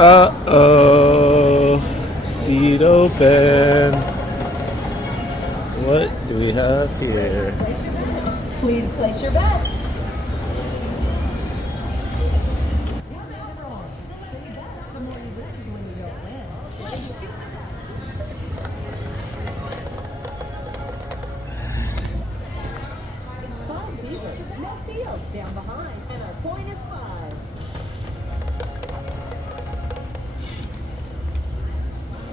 Uh-oh. Seat open. What do we have here? Please place your bets. No field down behind, and our point is 5.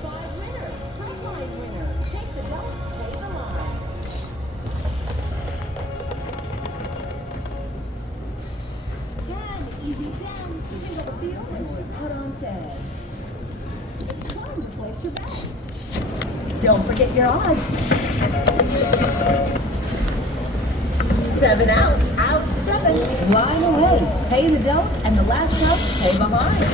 5 winner, free line winner. Take the double, take the line. 10, easy 10. Single the field and we're out on 10. It's time to place your bets. Don't forget your odds. 7 out, out 7, line away, pay the dough, and the last out, pay behind.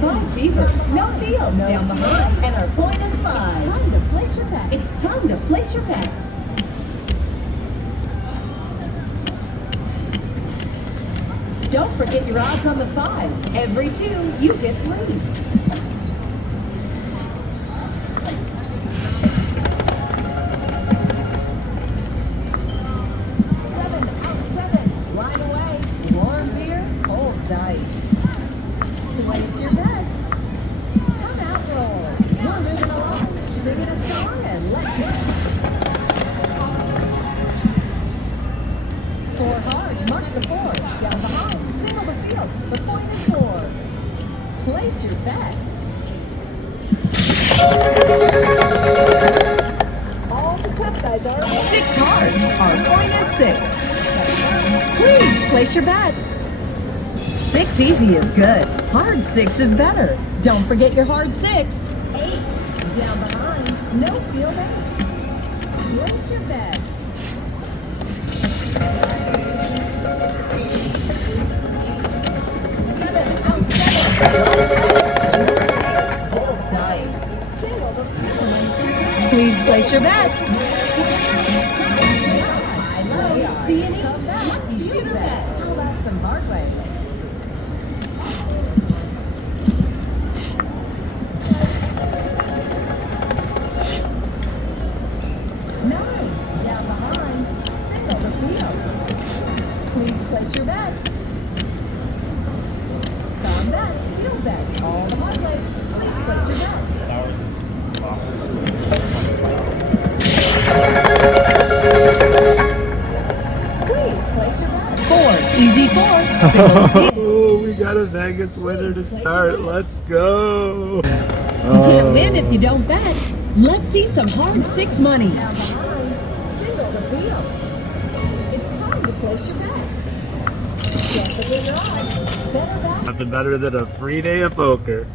5 fever, no field, down behind, and our point is 5. It's time to place your bets. It's time to place your bets. Don't forget your odds on the 5. Every 2, you get 3. 4 hard, mark the 4, down behind, single the field, the point is 4. Place your bet. All the cup guys are 6 hard, our point is 6. Please place your bets. 6 easy is good, hard 6 is better. Don't forget your hard 6. 8, down behind, no field 8. Place your bet. 7 out 7. Hold dice. Please place your bets. High low. See any? Lucky shooter bet. How about some hard ways? 9 down behind. Single the field. Please place your bets. Calm bet, field bet, all the hard ways. Please place your bets. Please place your bets. 4, easy 4. Single the field. Oh, we got a Vegas winner to start. Let's go. You can't win if you don't bet. Let's see some hard 6 money. Down behind, single the field. It's time to place your bets. Get the winner on. Better bet. Nothing better than a free day of poker.